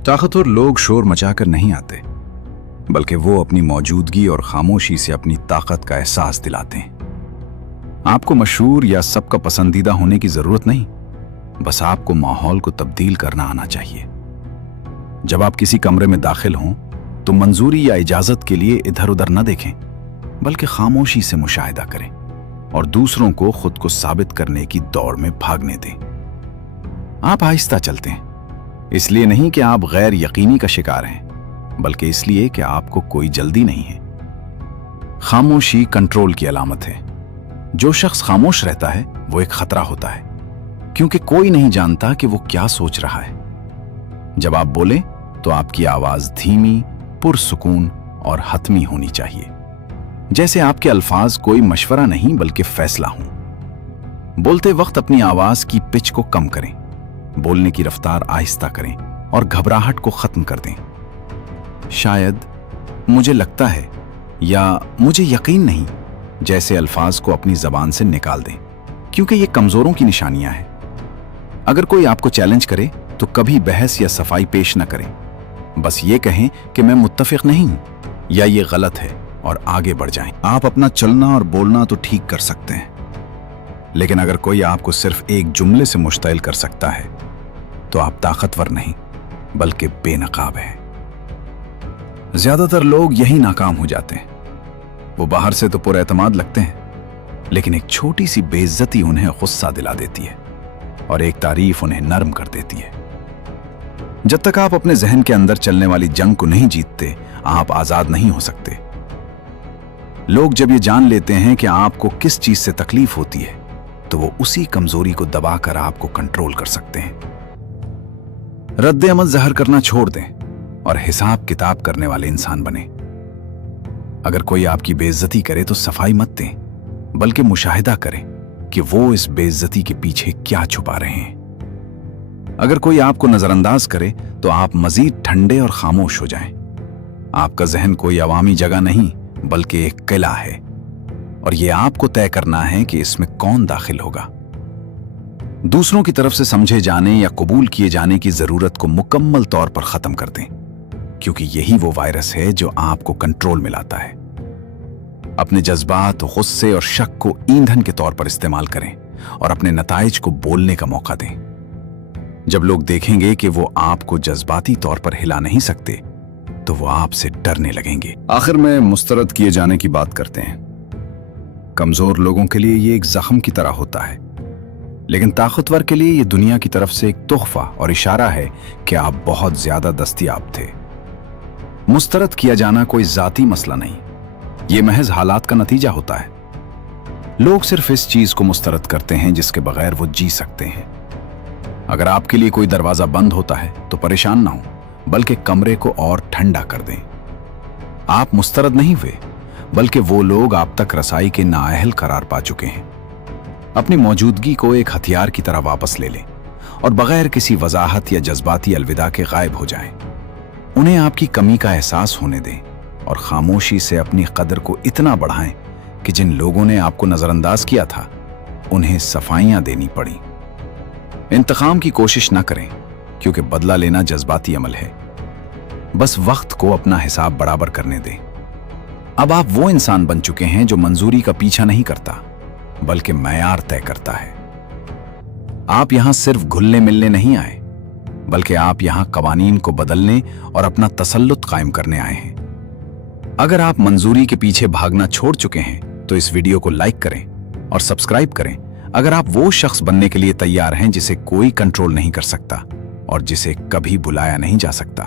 ताकतवर लोग शोर मचाकर नहीं आते, बल्कि वो अपनी मौजूदगी और खामोशी से अपनी ताकत का एहसास दिलाते हैं। आपको मशहूर या सबका पसंदीदा होने की जरूरत नहीं, बस आपको माहौल को तब्दील करना आना चाहिए। जब आप किसी कमरे में दाखिल हों तो मंजूरी या इजाजत के लिए इधर उधर न देखें, बल्कि खामोशी से मुशाहिदा करें और दूसरों को खुद को साबित करने की दौड़ में भागने दें। आप आहिस्ता चलते हैं, इसलिए नहीं कि आप गैर यकीनी का शिकार हैं, बल्कि इसलिए कि आपको कोई जल्दी नहीं है। खामोशी कंट्रोल की अलामत है। जो शख्स खामोश रहता है वो एक खतरा होता है, क्योंकि कोई नहीं जानता कि वो क्या सोच रहा है। जब आप बोलें तो आपकी आवाज धीमी, पुरसुकून और हतमी होनी चाहिए, जैसे आपके अल्फाज कोई मशवरा नहीं बल्कि फैसला हों। बोलते वक्त अपनी आवाज की पिच को कम करें, बोलने की रफ्तार आहिस्ता करें और घबराहट को खत्म कर दें। शायद, मुझे लगता है या मुझे यकीन नहीं जैसे अल्फाज को अपनी जबान से निकाल दें, क्योंकि ये कमजोरों की निशानियां हैं। अगर कोई आपको चैलेंज करे तो कभी बहस या सफाई पेश न करें, बस ये कहें कि मैं मुत्तफिक नहीं हूं या ये गलत है और आगे बढ़ जाएं। आप अपना चलना और बोलना तो ठीक कर सकते हैं, लेकिन अगर कोई आपको सिर्फ एक जुमले से मुश्तइल कर सकता है तो आप ताकतवर नहीं बल्कि बेनकाब हैं। ज्यादातर लोग यही नाकाम हो जाते हैं। वो बाहर से तो पुरएतमाद लगते हैं, लेकिन एक छोटी सी बेइज्जती उन्हें गुस्सा दिला देती है और एक तारीफ उन्हें नर्म कर देती है। जब तक आप अपने जहन के अंदर चलने वाली जंग को नहीं जीतते, आप आजाद नहीं हो सकते। लोग जब ये जान लेते हैं कि आपको किस चीज से तकलीफ होती है, तो वो उसी कमजोरी को दबाकर आपको कंट्रोल कर सकते हैं। रद्द अमल ज़हर करना छोड़ दें और हिसाब किताब करने वाले इंसान बने। अगर कोई आपकी बेइज्जती करे तो सफाई मत दें, बल्कि मुशाहिदा करें कि वो इस बेइज्जती के पीछे क्या छुपा रहे हैं। अगर कोई आपको नजरअंदाज करे तो आप मजीद ठंडे और खामोश हो जाएं। आपका जहन कोई अवामी जगह नहीं बल्कि एक किला है, और यह आपको तय करना है कि इसमें कौन दाखिल होगा। दूसरों की तरफ से समझे जाने या कबूल किए जाने की जरूरत को मुकम्मल तौर पर खत्म कर दें, क्योंकि यही वो वायरस है जो आपको कंट्रोल में लाता है। अपने जज्बात, गुस्से और शक को ईंधन के तौर पर इस्तेमाल करें और अपने नताइज को बोलने का मौका दें। जब लोग देखेंगे कि वो आपको जज्बाती तौर पर हिला नहीं सकते, तो वो आपसे डरने लगेंगे। आखिर में मुस्तरद किए जाने की बात करते हैं। कमजोर लोगों के लिए ये एक जख्म की तरह होता है, लेकिन ताकतवर के लिए ये दुनिया की तरफ से एक तोहफा और इशारा है कि आप बहुत ज्यादा दस्तयाब थे। मुस्तरद किया जाना कोई जाती मसला नहीं, ये महज हालात का नतीजा होता है। लोग सिर्फ इस चीज को मुस्तरद करते हैं जिसके बगैर वो जी सकते हैं। अगर आपके लिए कोई दरवाजा बंद होता है तो परेशान ना हो, बल्कि कमरे को और ठंडा कर दें। आप मुस्तरद नहीं हुए, बल्कि वो लोग आप तक रसाई के नाअहल करार पा चुके हैं। अपनी मौजूदगी को एक हथियार की तरह वापस ले लें और बगैर किसी वजाहत या जज्बाती अलविदा के गायब हो जाएं। उन्हें आपकी कमी का एहसास होने दें और खामोशी से अपनी कदर को इतना बढ़ाएं कि जिन लोगों ने आपको नजरअंदाज किया था, उन्हें सफाइयां देनी पड़ी। इंतकाम की कोशिश न करें, क्योंकि बदला लेना जज्बाती अमल है। बस वक्त को अपना हिसाब बराबर करने दें। अब आप वो इंसान बन चुके हैं जो मंजूरी का पीछा नहीं करता, बल्कि मयार तय करता है। आप यहां सिर्फ घुलने मिलने नहीं आए, बल्कि आप यहां कवानीन को बदलने और अपना तसल्लुत कायम करने आए हैं। अगर आप मंजूरी के पीछे भागना छोड़ चुके हैं तो इस वीडियो को लाइक करें और सब्सक्राइब करें। अगर आप वो शख्स बनने के लिए तैयार हैं जिसे कोई कंट्रोल नहीं कर सकता और जिसे कभी बुलाया नहीं जा सकता।